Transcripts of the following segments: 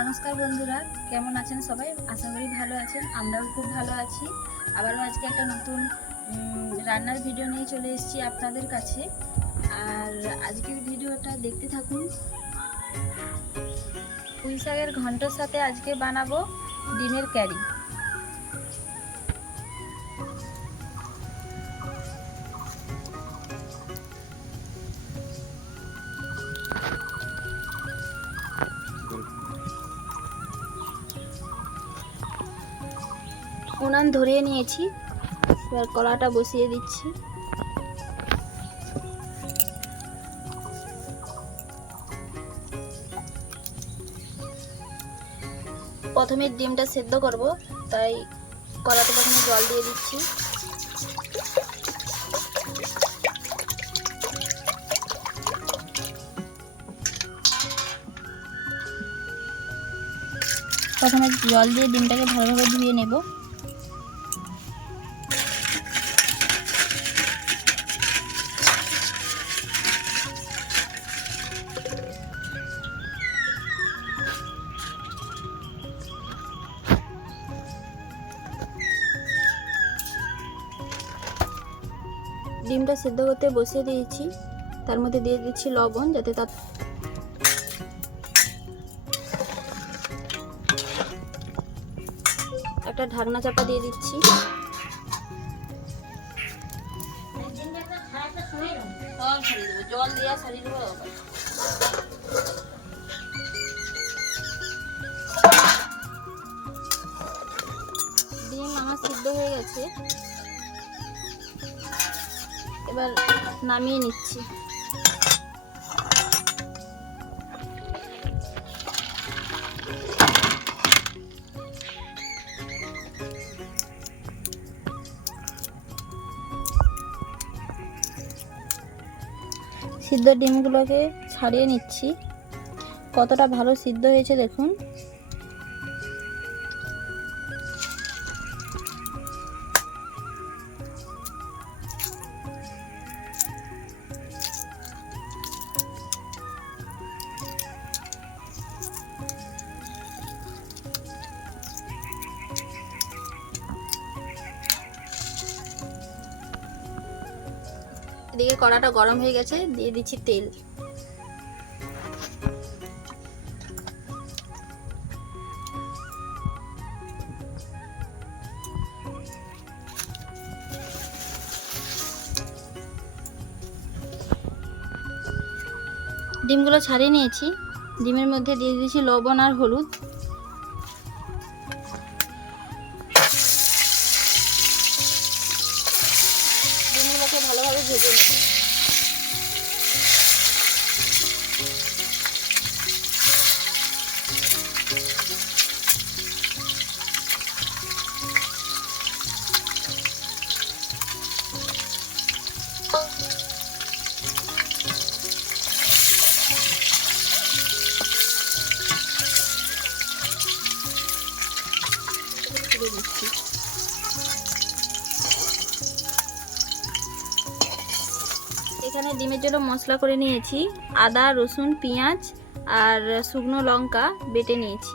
নমস্কার বন্ধুরা, কেমন আছেন সবাই? আশা করি ভালো আছেন। আমরাও খুব ভালো আছি। আবারও আজকে একটা নতুন রান্নার ভিডিও নিয়ে চলে এসেছি আপনাদের কাছে। আর আজকের ভিডিওটা দেখতে থাকুন। পুঁই শাকের ঘন্টর সাথে আজকে বানাবো ডিমের কারি। উনান ধরিয়ে নিয়েছি, এবার কড়াটা বসিয়ে দিচ্ছি। প্রথমে ডিমটা সেদ্ধ করব, তাই কড়াতে প্রথমে জল দিয়ে দিচ্ছি। প্রথমে জল দিয়ে ডিমটাকে ভালোভাবে ধুয়ে নেব। ডিমটা সেদ্ধ করতে বসিয়ে দিয়েছি, তার মধ্যে দিয়ে দিচ্ছি লবণ, যাতে তার একটা ঢাকনা চাপা দিয়ে দিচ্ছি। জল দিয়ে সারিয়ে দেবো। ডিম আমার সিদ্ধ হয়ে গেছে, এবার নামিয়ে নিচ্ছি। সিদ্ধ ডিমগুলোকে ছাড়িয়ে নিচ্ছি। কতটা ভালো সিদ্ধ হয়েছে দেখুন। এদিকে কড়াটা গরম হয়ে গেছে, দিয়ে দিচ্ছি তেল। ডিমগুলো ছাড়িয়ে নিয়েছি, ডিমের মধ্যে দিয়ে দিচ্ছি লবণ আর হলুদ। ডিমগুলোকে ভালোভাবে ভেজে নেব। এখানে ডিমের জন্য মশলা করে নিয়েছি, আদা, রসুন, পেঁয়াজ আর শুকনো লঙ্কা বেটে নিয়েছি।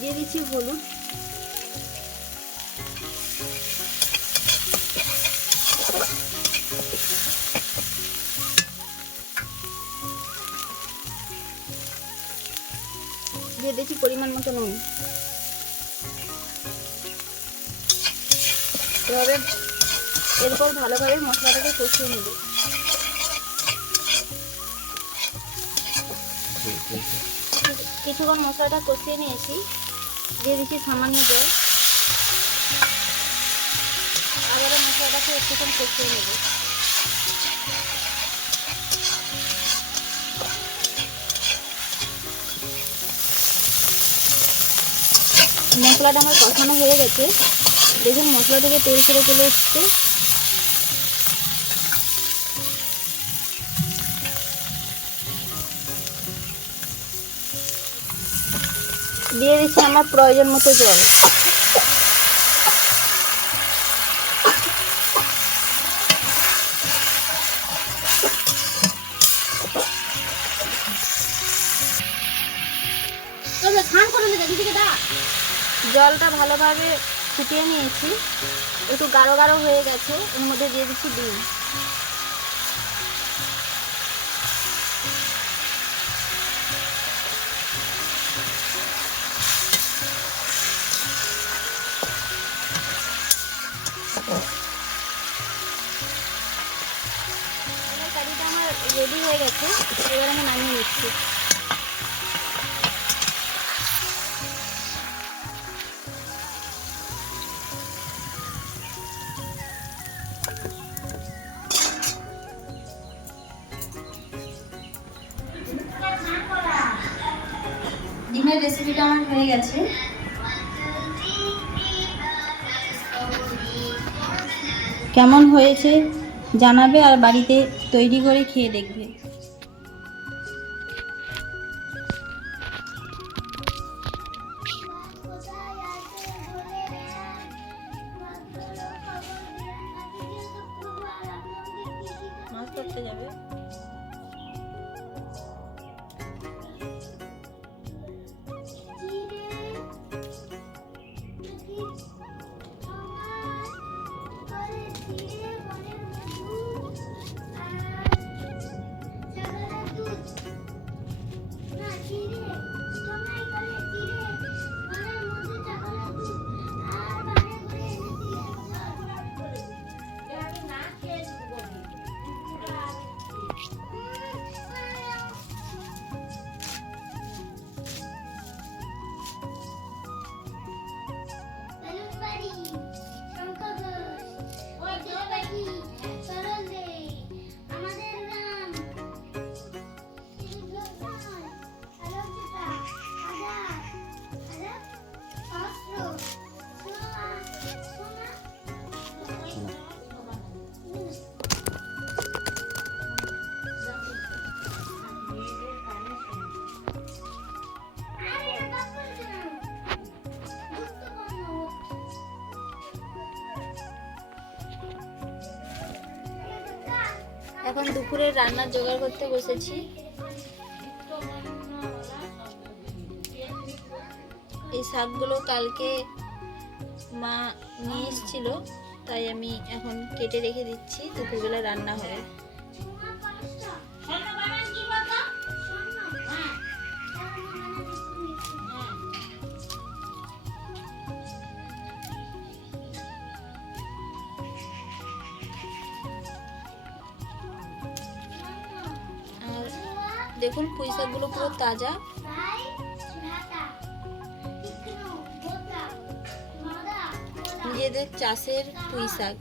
দিয়ে দিচ্ছি হলুদ, দিয়ে দিচ্ছি পরিমাণ মতো নুন। এভাবে এরপর ভালোভাবে মশলাটাকে কষিয়ে নেব। কিছুক্ষণ মশলাটা কষিয়ে নিয়েছি, দিয়ে দিচ্ছি সামান্য জল। আবারও মশলাটাকে একটুক্ষণ কষিয়ে নেব। মশলাটা আমার কষানো হয়ে গেছে। দেখুন মশলা থেকে তেল ছেড়ে চলে এসছে। দিয়ে দিচ্ছি আমার প্রয়োজন মতো জল। জলটা ভালোভাবে ফুটিয়ে নিয়েছি, একটু গাঢ় গাঢ় হয়ে গেছে। এর মধ্যে দিয়ে দিচ্ছি ডিম। কারিটা আমার রেডি হয়ে গেছে, এবার আমি নামিয়ে নিচ্ছি। ডিমের রেসিপিটা আমার হয়ে গেছে। কেমন হয়েছে জানাবে আর বাড়িতে তৈরি করে খেয়ে দেখবে। মাছ ধরতে যাবে। এখন দুপুরের রান্নার জোগাড় করতে বসেছি। এই শাকগুলো কালকে মা নিয়ে এসেছিল, তাই আমি এখন কেটে রেখে দিচ্ছি, দুপুরবেলা রান্না হবে। দেখুন পুঁই শাকগুলো পুরো তাজা। নিজেদের চাষের পুঁই শাক।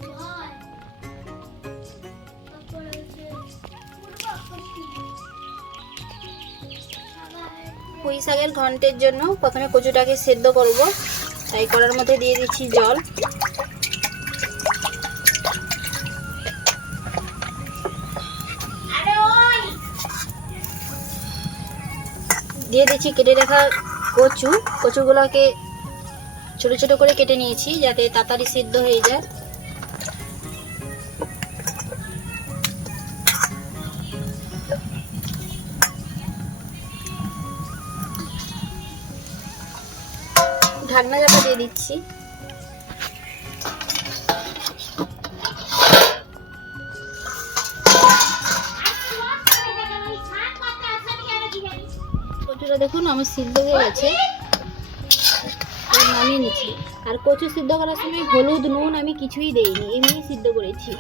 পুঁই শাকের ঘন্টের জন্য প্রথমে কচুটাকে সেদ্ধ করব, তাই কড়ার মধ্যে দিয়ে দিচ্ছি জল। দিয়ে দিচ্ছি কেটে রাখা কচুগুলোকে ছোট ছোট করে কেটে নিয়েছি যাতে তাড়াতাড়ি সিদ্ধ হয়ে যায়। ঢাকনা চাপা দিয়ে দিচ্ছি। কচুটা দেখুন আমার সিদ্ধ হয়ে গেছে, নামিয়ে নিচ্ছি। আর কচু সিদ্ধ করার সময় হলুদ নুন আমি কিছুই দেইনি, এমনি সিদ্ধ করেছি।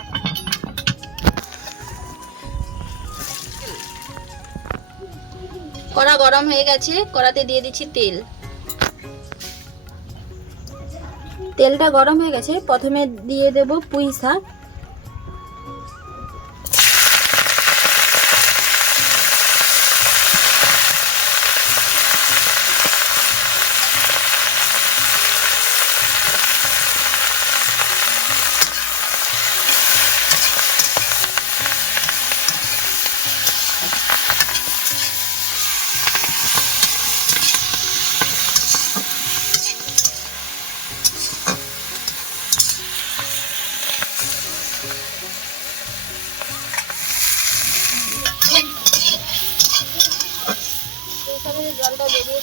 কড়া গরম হয়ে গেছে, কড়াতে দিয়ে দিচ্ছি তেল। তেলটা গরম হয়ে গেছে, প্রথমে দিয়ে দেব পুঁই শাক।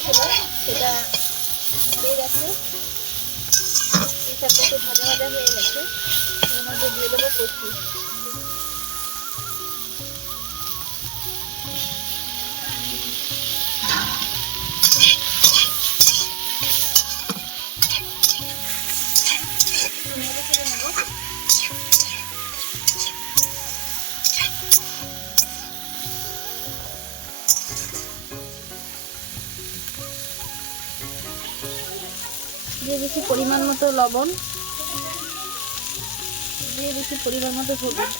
ছিল সেটা দিয়ে গেছে। এই সাথে একটু ভাজা ভাজা হয়ে গেছে, এর মধ্যে দিয়ে দেবো কচু। দিয়ে দিচ্ছি পরিমাণ মতো লবণ, দিয়ে দিচ্ছি পরিমাণ মতো হলুদ।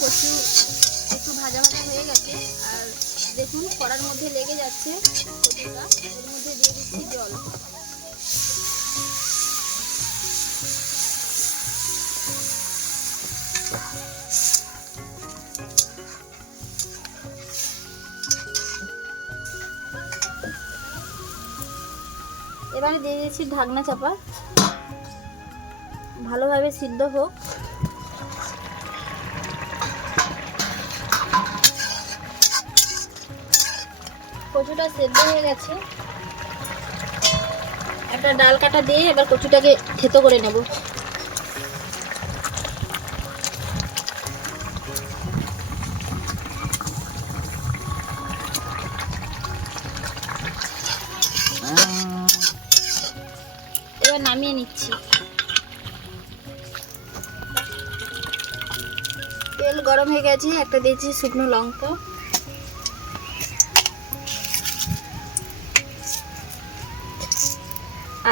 কচু একটু ভাজা ভাজা হয়ে গেছে, আর দেখুন কড়ার মধ্যে লেগে যাচ্ছে কচুটা। এর মধ্যে দিয়ে দিচ্ছি জল। এবারে দিয়ে দিচ্ছি ঢাকনা চাপা, ভালোভাবে সিদ্ধ হোক। কচুটা সেদ্ধ হয়ে গেছে, একটা ডাল কাটা দিয়ে এবার কচুটাকে থেতো করে নেব। এবার নামিয়ে নিচ্ছি। তেল গরম হয়ে গেছে, একটা দিয়েছি শুকনো লঙ্কা,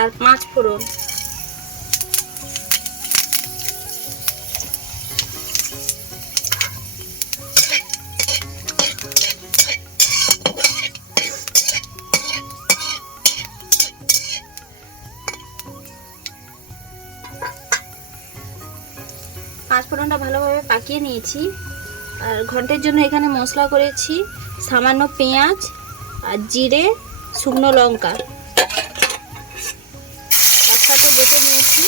আর 5 ফোড়ন। পাঁচফোড়নটা ভালোভাবে পাকিয়ে নিয়েছি। আর ঘন্টের জন্য এখানে মশলা করেছি সামান্য পেঁয়াজ আর জিরে, শুকনো লঙ্কা একসাথে বেটে নিয়েছি।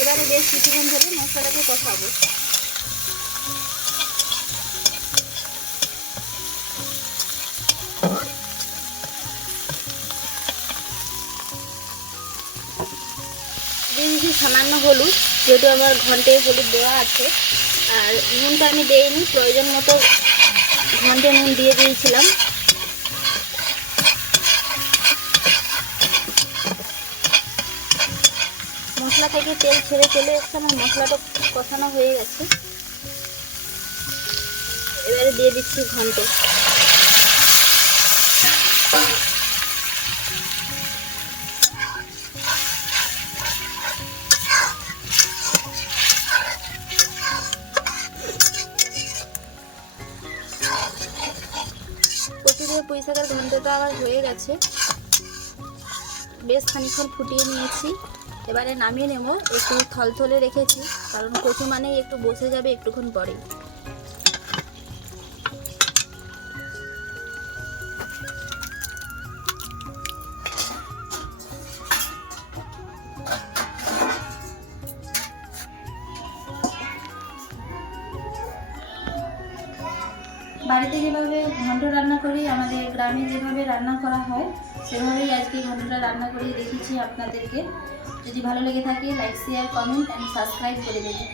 এবারে বেশ কিছুক্ষণ ধরে মশলাটাকে কষাবো। দিয়ে দিচ্ছি সামান্য হলুদ, যেহেতু আমার ঘন্টে হলুদ দেওয়া আছে। আর নুনটা আমি দেইনি, প্রয়োজন মতো ঘন্টে নুন দিয়ে দিয়েছিলাম। মশলা থেকে তেল ছেড়ে চলে এসছে, আমার মশলাটা কষানো হয়ে গেছে। এবারে দিয়ে দিচ্ছি ঘন্ট। কচু দিয়ে পুঁই শাকের ঘন্টটা আবার হয়ে গেছে, বেশ খানিকক্ষণ ফুটিয়ে নিয়েছি। এবারে নামিয়ে নেব। একটু থলথলে রেখেছি, কারণ কচু মানেই একটু বসে যাবে একটুক্ষণ পরেই। বাড়িতে যেভাবে ঘন্ট রান্না করি, আমাদের গ্রামে যেভাবে রান্না করা হয় সেভাবেই আজকে ঘন্টটা রান্না করে দেখিয়েছি আপনাদেরকে। যদি ভালো লেগে থাকে like, share, comment and subscribe করে দেবেন।